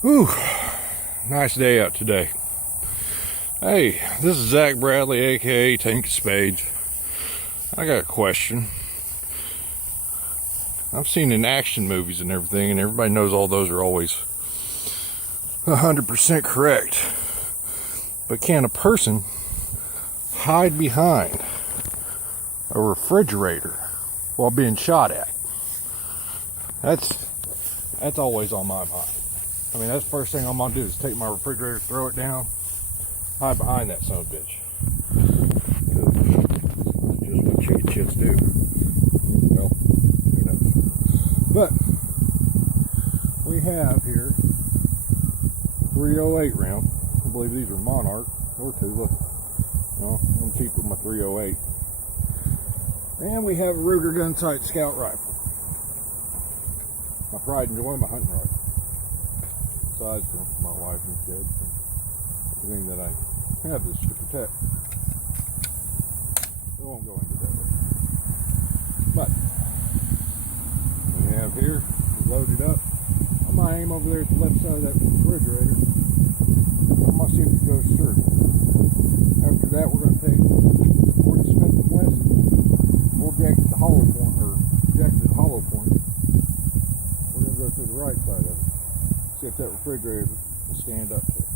Whew, nice day out today. Hey, this is Zach Bradley, aka Tank of Spades. I got a question. I've seen in action movies and everything, and everybody knows all those are always 100% correct. But can a person hide behind a refrigerator while being shot at? That's always on my mind. I mean, that's the first thing I'm gonna do is take my refrigerator, throw it down, hide behind that son of a bitch. Just what chicken shits do. Well, who knows? But we have here 308 round. I believe these are Monarch or two. Look, I'm cheap with my 308. And we have a Ruger Gun-Sight Scout rifle. My pride and joy, my hunting rifle. Aside from my wife and kids and everything that I have this to protect. I won't go into that later. But we have here loaded up. I'm gonna aim over there at the left side of that refrigerator. I'm gonna see if it goes through. After that, we're gonna take 40 Smith & Wesson. We'll jack the hollow point, or jack the hollow point. We're gonna go through the right side of it. See if that refrigerator will stand up to it.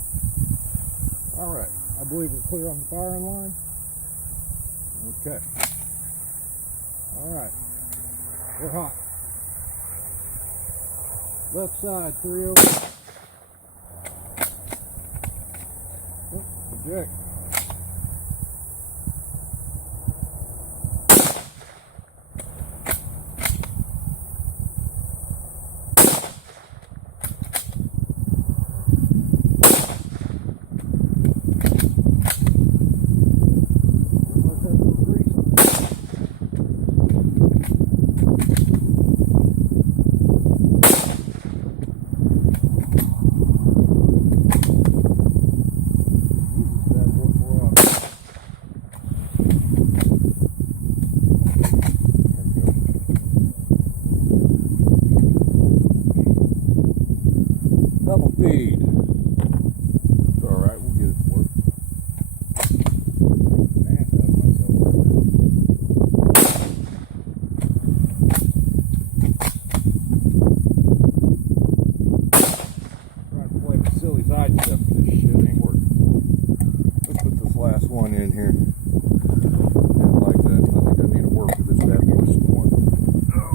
Alright, I believe we're clear on the firing line. Okay. Alright, we're hot. Left side, 308. Oh, eject. Double feed. It's alright, we'll get it to work. Mash out of myself right now. Trying to play with silly side stuff, but this shit ain't working. Let's put this last one in here. Didn't like that. I think I need to work with this bad boy some more. Oh.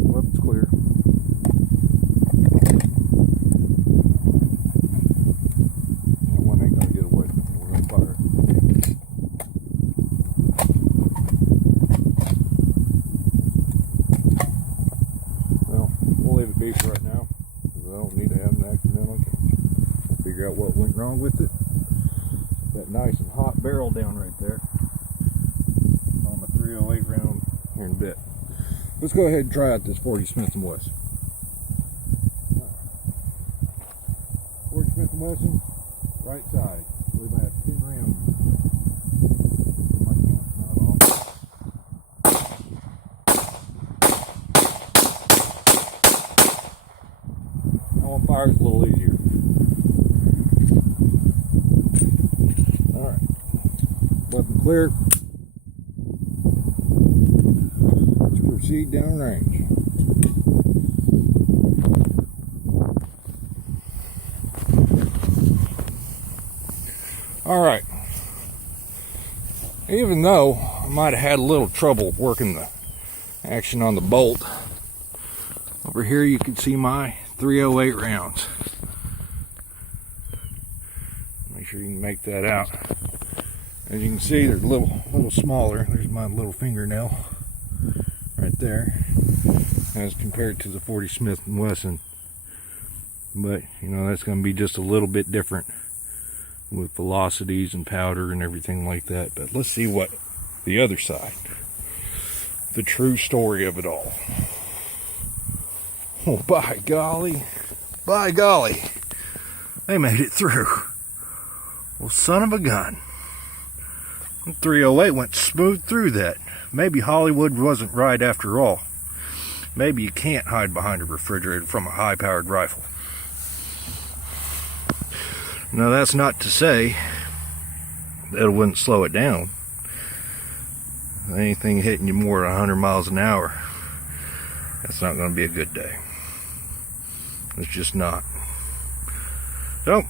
Well, it's clear. For right now, because I don't need to have an accidental. I can figure out what went wrong with it. That nice and hot barrel down right there on the 308 round here in a bit. Let's go ahead and try out this 40 Smith & Wesson. 40 Smith & Wesson, right side. I believe I have 10 rounds. My count's not on. Fires a little easier. Alright. Weapon clear. Let's proceed downrange. Alright. Even though I might have had a little trouble working the action on the bolt, over here you can see my 308 rounds. Make sure you can make that out. As you can see, they're a little smaller. There's my little fingernail right there, as compared to the 40 Smith & Wesson. But you know, that's going to be just a little bit different with velocities and powder and everything like that. But let's see what the other side, the true story of it all. Oh, by golly, they made it through. Well, son of a gun. 308 went smooth through that. Maybe Hollywood wasn't right after all. maybe you can't hide behind a refrigerator from a high-powered rifle. Now, that's not to say that it wouldn't slow it down. Anything hitting you more than 100 miles an hour, that's not going to be a good day. It's just not. So,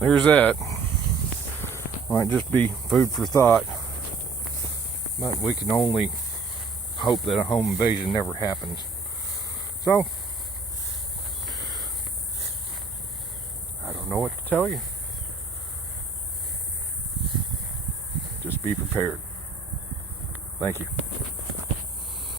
there's that. Might just be food for thought. But we can only hope that a home invasion never happens. So, I don't know what to tell you. Just be prepared. Thank you.